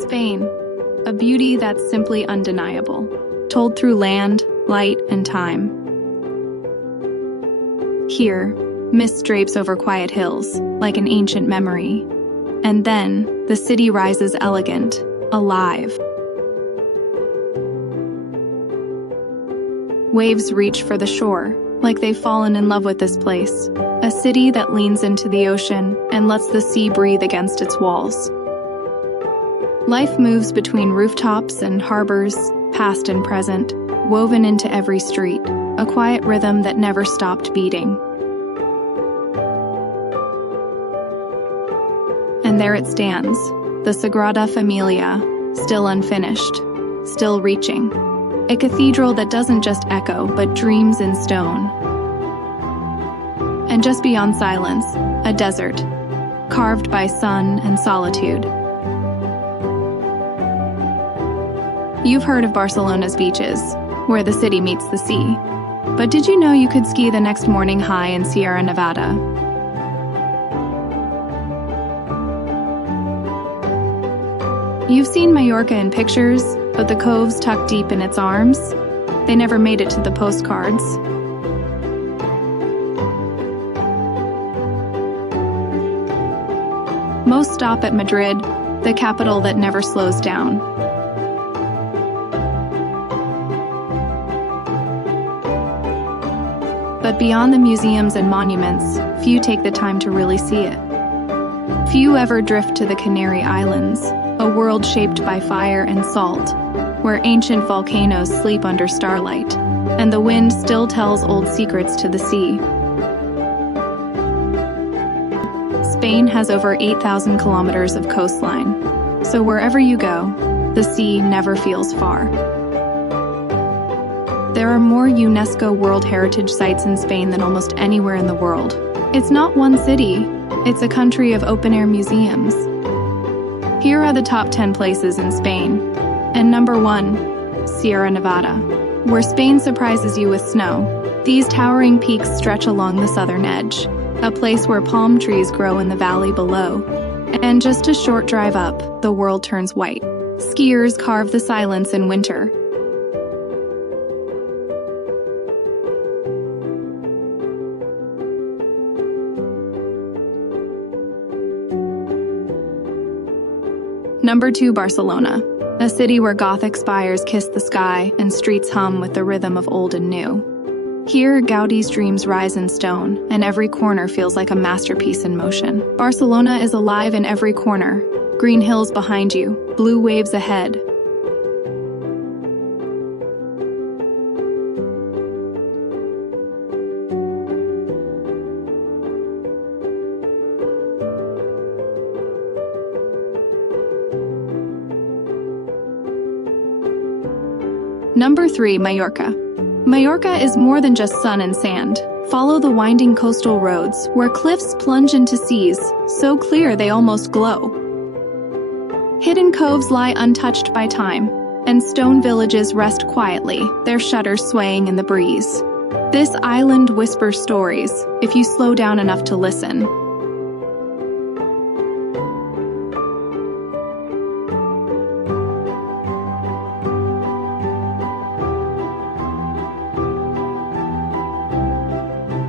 Spain, a beauty that's simply undeniable, told through land, light, and time. Here, mist drapes over quiet hills, like an ancient memory. And then, the city rises elegant, alive. Waves reach for the shore, like they've fallen in love with this place. A city that leans into the ocean and lets the sea breathe against its walls. Life moves between rooftops and harbors, past and present, woven into every street, a quiet rhythm that never stopped beating. And there it stands, the Sagrada Familia, still unfinished, still reaching. A cathedral that doesn't just echo, but dreams in stone. And just beyond silence, a desert, carved by sun and solitude. You've heard of Barcelona's beaches, where the city meets the sea. But did you know you could ski the next morning high in Sierra Nevada? You've seen Mallorca in pictures, but the Coves tucked deep in its arms, they never made it to the postcards. Most stop at Madrid, the capital that never slows down. But beyond the museums and monuments, few take the time to really see it. Few ever drift to the Canary Islands, a world shaped by fire and salt, where ancient volcanoes sleep under starlight, and the wind still tells old secrets to the sea. Spain has over 8,000 kilometers of coastline, so wherever you go, the sea never feels far. There are more UNESCO World Heritage Sites in Spain than almost anywhere in the world. It's not one city, it's a country of open-air museums. Here are the top 10 places in Spain. And number 1, Sierra Nevada, where Spain surprises you with snow. These towering peaks stretch along the southern edge, a place where palm trees grow in the valley below. And just a short drive up, the world turns white. Skiers carve the silence in winter. Number 2, Barcelona, a city where Gothic spires kiss the sky and streets hum with the rhythm of old and new. Here, Gaudí's dreams rise in stone, and every corner feels like a masterpiece in motion. Barcelona is alive in every corner. Green hills behind you, blue waves ahead. Number 3, Mallorca. Mallorca is more than just sun and sand. Follow the winding coastal roads, where cliffs plunge into seas, so clear they almost glow. Hidden coves lie untouched by time, and stone villages rest quietly, their shutters swaying in the breeze. This island whispers stories, if you slow down enough to listen.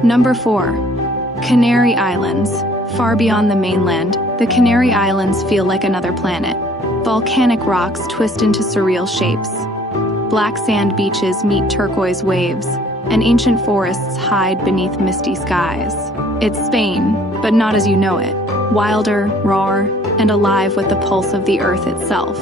Number 4, Canary Islands. Far beyond the mainland, the Canary Islands feel like another planet. Volcanic rocks twist into surreal shapes. Black sand beaches meet turquoise waves, and ancient forests hide beneath misty skies. It's Spain, but not as you know it. Wilder, raw, and alive with the pulse of the earth itself.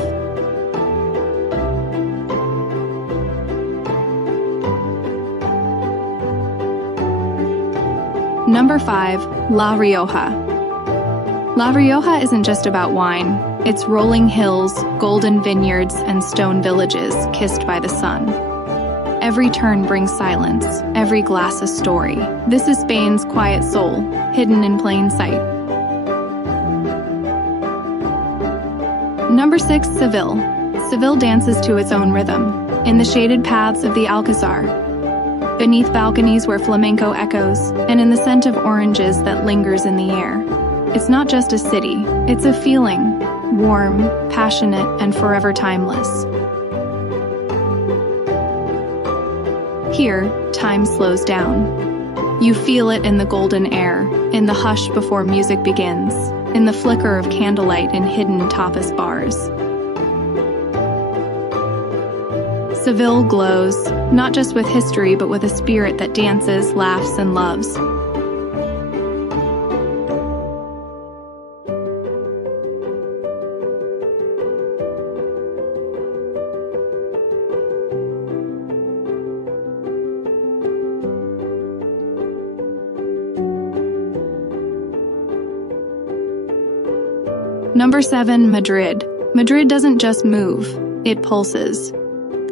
Number 5, La Rioja. La Rioja isn't just about wine. It's rolling hills, golden vineyards, and stone villages kissed by the sun. Every turn brings silence, every glass a story. This is Spain's quiet soul, hidden in plain sight. Number 6, Seville. Seville dances to its own rhythm, in the shaded paths of the Alcazar, beneath balconies where flamenco echoes, and in the scent of oranges that lingers in the air. It's not just a city, it's a feeling, warm, passionate, and forever timeless. Here, time slows down. You feel it in the golden air, in the hush before music begins, in the flicker of candlelight in hidden tapas bars. Seville glows, not just with history but with a spirit that dances, laughs, and loves. Number 7, Madrid. Madrid doesn't just move, it pulses.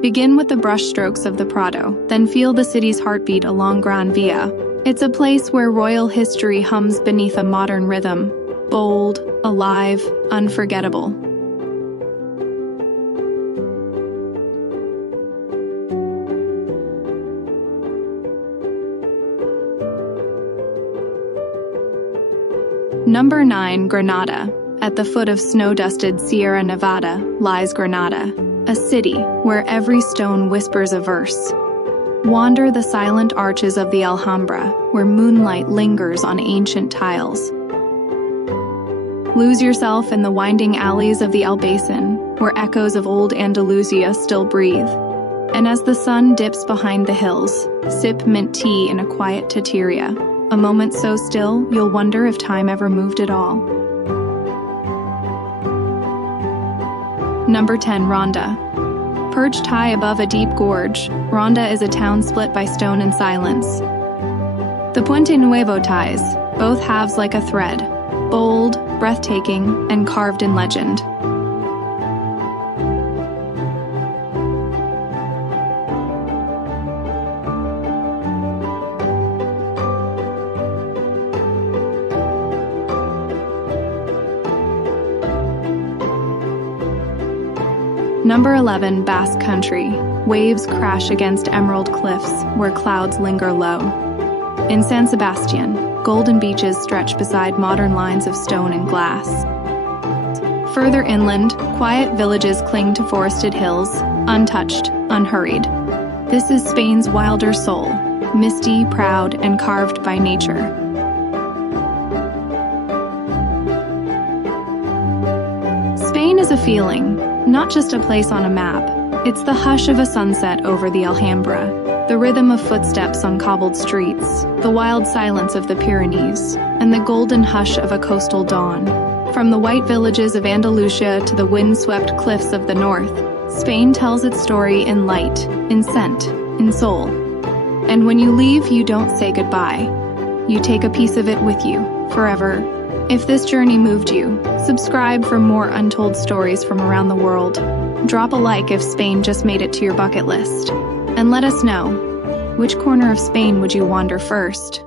Begin with the brushstrokes of the Prado, then feel the city's heartbeat along Gran Via. It's a place where royal history hums beneath a modern rhythm, bold, alive, unforgettable. Number 9, Granada. At the foot of snow-dusted Sierra Nevada lies Granada, a city where every stone whispers a verse. Wander the silent arches of the Alhambra, where moonlight lingers on ancient tiles. Lose yourself in the winding alleys of the Albaycin, where echoes of old Andalusia still breathe. And as the sun dips behind the hills, sip mint tea in a quiet tateria, a moment so still you'll wonder if time ever moved at all. Number 10, Ronda. Perched high above a deep gorge, Ronda is a town split by stone and silence. The Puente Nuevo ties, both halves like a thread, bold, breathtaking, and carved in legend. Number 11, Basque Country. Waves crash against emerald cliffs where clouds linger low. In San Sebastian, golden beaches stretch beside modern lines of stone and glass. Further inland, quiet villages cling to forested hills, untouched, unhurried. This is Spain's wilder soul, misty, proud, and carved by nature. Spain is a feeling, not just a place on a map. It's the hush of a sunset over the Alhambra, the rhythm of footsteps on cobbled streets, the wild silence of the Pyrenees, and the golden hush of a coastal dawn. From the white villages of Andalusia to the wind-swept cliffs of the north, Spain tells its story in light, in scent, in soul. And when you leave, you don't say goodbye. You take a piece of it with you, forever. If this journey moved you, subscribe for more untold stories from around the world. Drop a like if Spain just made it to your bucket list. And let us know, which corner of Spain would you wander first?